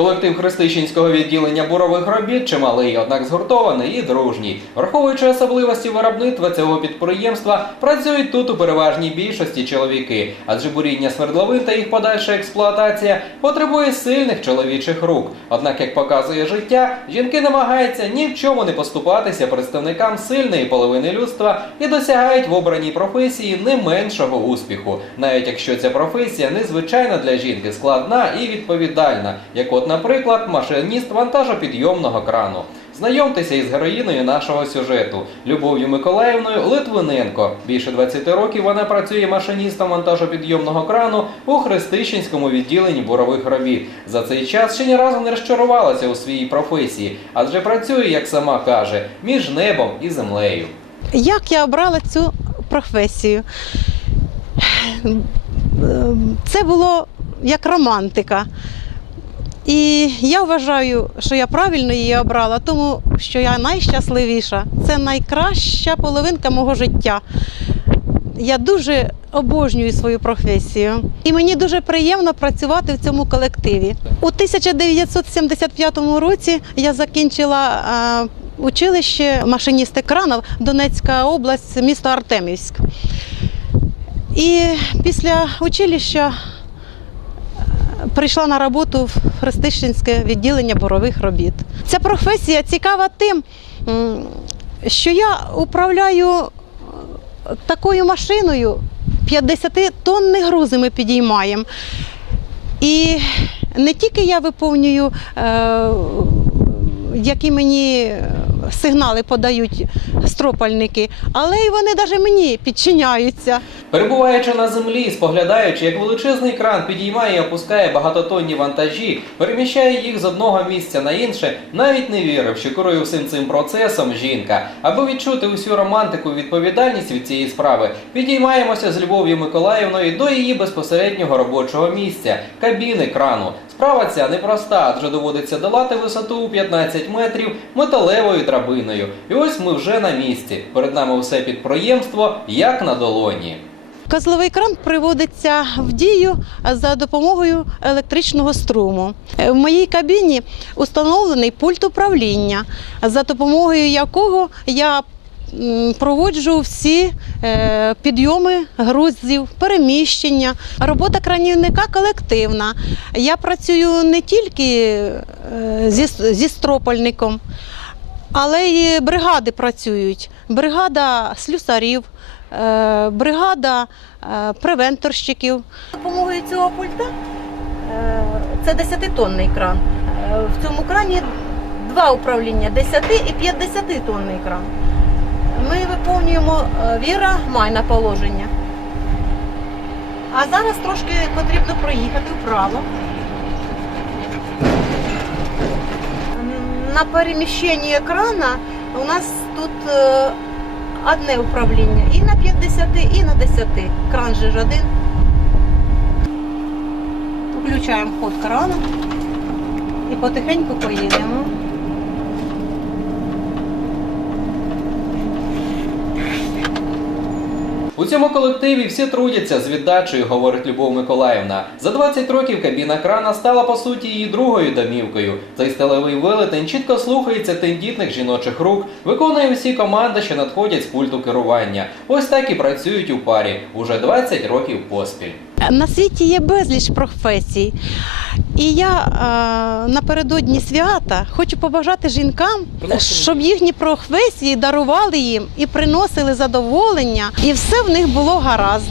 Колектив Христищенського відділення бурових робіт чималий, однак згуртований і дружній. Враховуючи особливості виробництва цього підприємства, працюють тут у переважній більшості чоловіки, адже буріння свердловин та їх подальша експлуатація потребує сильних чоловічих рук. Однак, як показує життя, жінки намагаються ні в чому не поступатися представникам сильної половини людства і досягають в обраній професії не меншого успіху, навіть якщо ця професія незвичайна для жінки, складна і відповідальна, як от, наприклад, машиніст вантажопідйомного крану. Знайомтеся із героїною нашого сюжету Любов'ю Миколаївною Литвиненко. Більше 20 років вона працює машиністом вантажопідйомного крану у Христищенському відділенні бурових робіт. За цей час ще ні разу не розчарувалася у своїй професії, адже працює, як сама каже, між небом і землею. Як я обрала цю професію? Це було як романтика. І я вважаю, що я правильно її обрала, тому що я найщасливіша. Це найкраща половинка мого життя. Я дуже обожнюю свою професію. І мені дуже приємно працювати в цьому колективі. У 1975 році я закінчила училище машиністи кранів Донецька область, місто Артемівськ. І після училища прийшла на роботу в Христищенське відділення борових робіт. Ця професія цікава тим, що я управляю е, такою машиною, 50 тонни грузи ми підіймаємо. І не тільки я виповнюю, е, які мені сигнали подають стропальники, але й вони навіть мені підчиняються. Перебуваючи на землі, споглядаючи, як величезний кран підіймає і опускає багатотонні вантажі, переміщає їх з одного місця на інше, навіть не вірив, що керує всім цим процесом жінка. Аби відчути усю романтику і відповідальність від цієї справи, підіймаємося з Любов'ю Миколаївною до її безпосереднього робочого місця кабіни крану. Справа ця непроста, адже доводиться долати висоту у 15 метрів металевою драбиною. І ось ми вже на місці. Перед нами все підприємство як на долоні. Козловий кран приводиться в дію за допомогою електричного струму. Е, В моїй кабіні установлений пульт управління, за допомогою якого я проводжу всі е, підйоми грузів, переміщення. Робота кранівника колективна. Я працюю не тільки е, зі, стропольником, але й бригади працюють. Бригада слюсарів, е, бригада е, превенторщиків. Допомогою цього пульта е, це 10-тонний кран. В цьому крані два управління 10 і 50-тонний кран. Ми виповнюємо віра майна положення. А зараз трошки потрібно проїхати вправо. На переміщенні екрана у нас тут е, одне управління і на 50, і на 10. Кран же ж один. Включаємо ход крана і потихеньку поїдемо. У цьому колективі всі трудяться з віддачею, говорить Любов Миколаївна. За 20 років кабіна крана стала по суті її другою домівкою. Цей сталевий велетень чітко слухається тендітних жіночих рук, виконує всі команди, що надходять з пульту керування. Ось так і працюють у парі уже 20 років поспіль. На світі є безліч професій. І я е, напередодні свята хочу побажати жінкам, щоб їхні професії дарували їм і приносили задоволення, і все в них було гаразд.